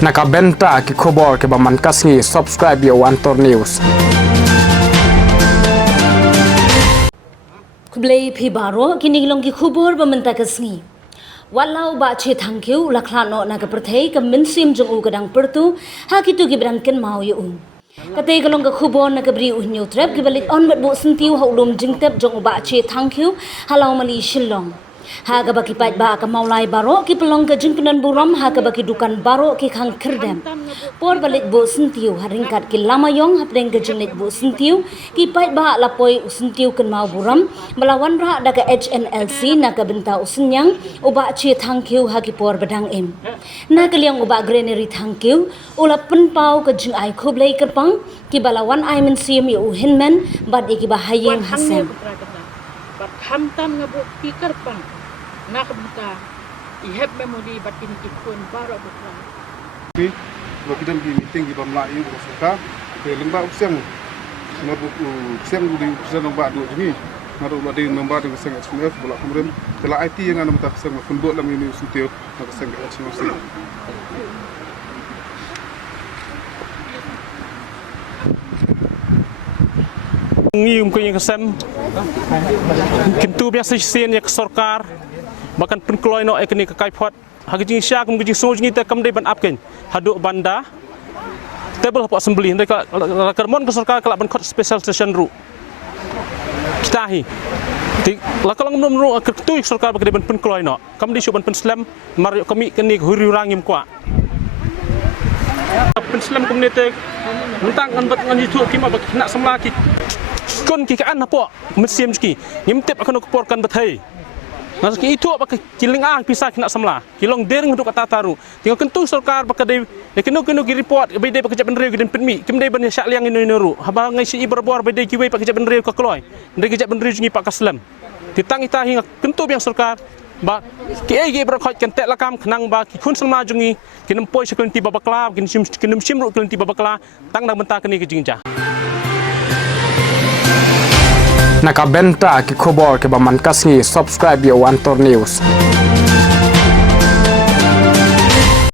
Nakabenta ki khobor ke baman kasngi subscribe yo Antor News. Kublai phi baro kini long ki khubor bamanta kasngi. Walau ba che thangkeu laklano na ka prathai ka minsim jong u kadang pertu ha kitu ki branken mau yo un. Kate kalong ka khubor na ka bri u nyu trap ki balik on bat bo sentiu ha ulum jingtep jong ba che thangkeu halau mali shillong. Ha ka baki pat ba ka maulai baro ki pelong ka jingpenan buram ha ka baki dukan baro ki khang kerdam. Por balik bo sentiu ha ringkat ki lamayong ha preng ka jingnet bo sentiu ki pat ba lapoi sentiu kan mau buram melawan ra da ka HNLC na ka benta usenyang uba che thangkeu ha ki por badang em. Na ka liang uba granary thangkeu ula penpau ka jing ai khoblai kerpang ki balawan ai men sim yu hinmen bad ki ba hayeng hasem. Bat hamtam ngabuk pikir pang nak benta ihab memori bat ini ikun baru bukan. Ni waktu di meeting di Pemelayu Suka ke lembak usiam mabuk usiam di usiam lembak dua ini ngaru di lembak dengan sangat smooth bola kemudian telah IT yang anda minta sangat funduk dalam ini usiam nak sangat smooth. Ngium ko yung kasem kintu biasa sen ya sorkar bahkan penkloy no ekni ka kaipot hagijing sya kum gijing soj ni ta kam dei ban apken haduk banda table apa assembly ndai ka kermon ke sorkar kala ban khot special session ru kitahi ti lakalang nom ru kertu sorkar bakde ban penkloy no kam di ban penslam mar kami keni huri rangim kwa penslam community mentang kan bat ngan itu kima bak nak semla ki kon ki kan apa mesim ki ngimtep akan kuporkan bathai nas ki itu apa kiling ang pisah kena semla kilong dering untuk kata taru tinggal kentu sorkar bakade kenu ki report bede pakejap benreu den penmi kimde ban syak liang inu haba ngai si berbor bede ki we pakejap benreu ka kloy ndai kejap benreu jungi pak kaslam titang ita hingga kentu biang sorkar ba ki ege berkhot kan tek lakam kenang ba ki kun selma jungi kinempoi sekelenti babakla kinem simru kelenti babakla tang nang benta keni kejingja Nakabenta ki khobor ke baman kasngi subscribe yo Antor News.